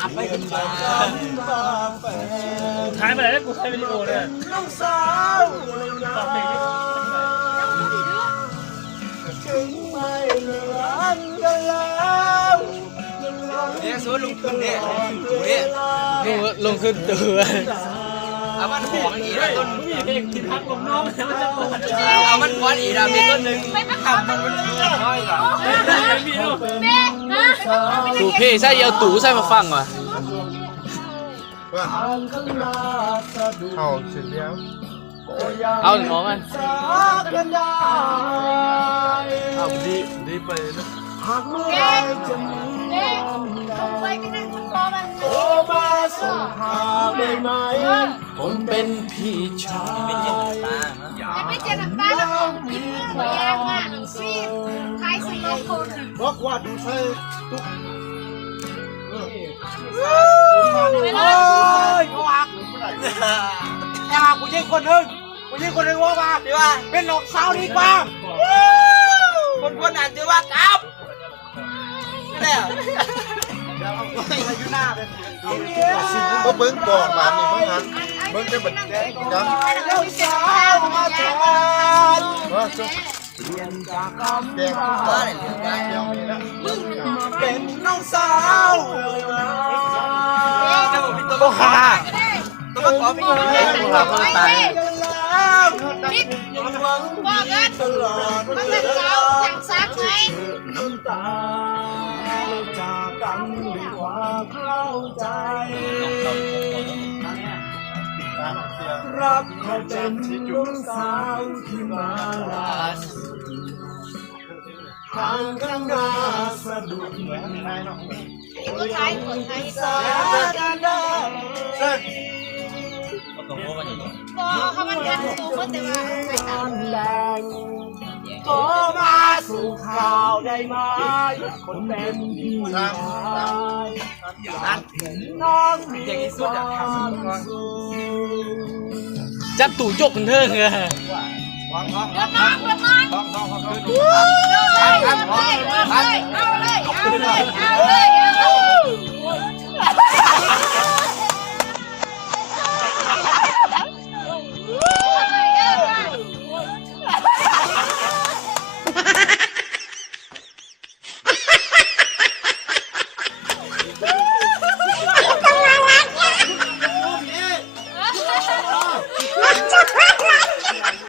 จับไปถึงบ้าน ถ่ายไปไหนแล้วกูถ่ายวิดีโอเลย น้องสาวตอบเพลงถึงไม่เหลือกันแล้วเนี่ยสวนลุงขึ้นเนี่ยลงขึ้นตัว เอามันหัวมันอีกต้น เพลงที่พักลงน้องมันจะปวด เอามันหัวอีกนะมีต้นหนึ่งทำมันน้อยกว่า มีลูก ตู่พี่ใช่เอาตู่ใช่มาฟังวะ เอาเสร็จแล้ว เอาหนึ่งของมัน เอาดีไปนะ เด็กลงไปไม่ได้คุณพ่อมัน โอ้มาส่งข่าวได้ไหม ผมเป็นพี่ชาย จะไม่เจอหนังตาแล้วกินหัวแยงอ่ะซีดขายสิบโลคน บอกว่าดูใช่ทุก ไม่ได้ แต่ว่ากูยิงคนหนึ่งว่ามาดีว่าเป็นหลอกสาวดีกว่าคนอ่านชื่อว่ากับนี่แหละอยู่หน้าเป็น ก็เบิ้งก่อนมานี่เบิ้งหันเบิ้งจะบัดแดงกัน น้องสาวมาแทน ว่าจะ เปลี่ยนจากคำ แดงทุกอย่างเดียวนี่นะ มาเป็นน้องสาวต้องหาต้องขอมีเงิน พวกเราก็ตาย นิดบอกกันมันเป็นเจ้าสั่งซักไหม น้ำตาจากกันด้วยความเข้าใจรักเขาเป็นลูกสาวที่มาลาทางข้างหน้าสะดุด คนไทยคนไทย สากันได้ บอกเขามันทำตัวมันแต่ว่าใครทำ แรงขอมาสู่ข่าวได้ไหมคนเป็นพี่ชายเห็นน้องมีความสุข จับตู่ยกกันเถอะไง เดี๋ยวน้องเดี๋ยวน้อง